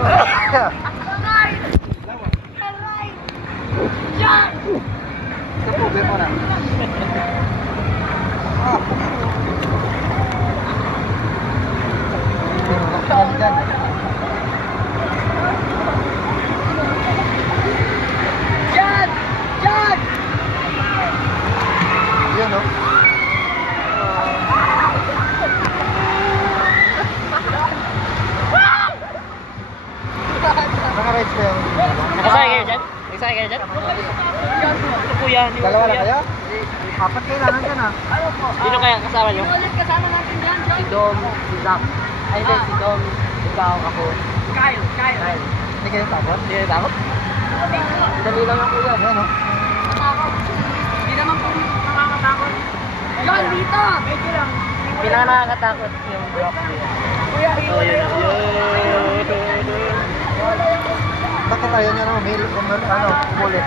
Aray! Aray! Yan! Ito po, mo na. Yan! Yan! Yan, no? Naka-rides ko yan. Nakasakay kayo dyan? Nakasakay kayo dyan? Ito po yan. Dalawa lang kayo? Apat kailangan dyan, ha? Sino kaya kasama nyo? Ulit kasama natin yan, John. Si Dom, si Zach. Ay, hindi, si Dom, ikaw, ako. Kyle, Kyle. Hindi kayo takot? Hindi na takot? Dali lang ako yan. Yan, no? Matakot. Hindi naman po nakakatakot. John, dito! Medyo lang. Pinaka nakakatakot yung rock. Kuya, Oh, yun. Bakit tayo niya, no? Ano, ulit.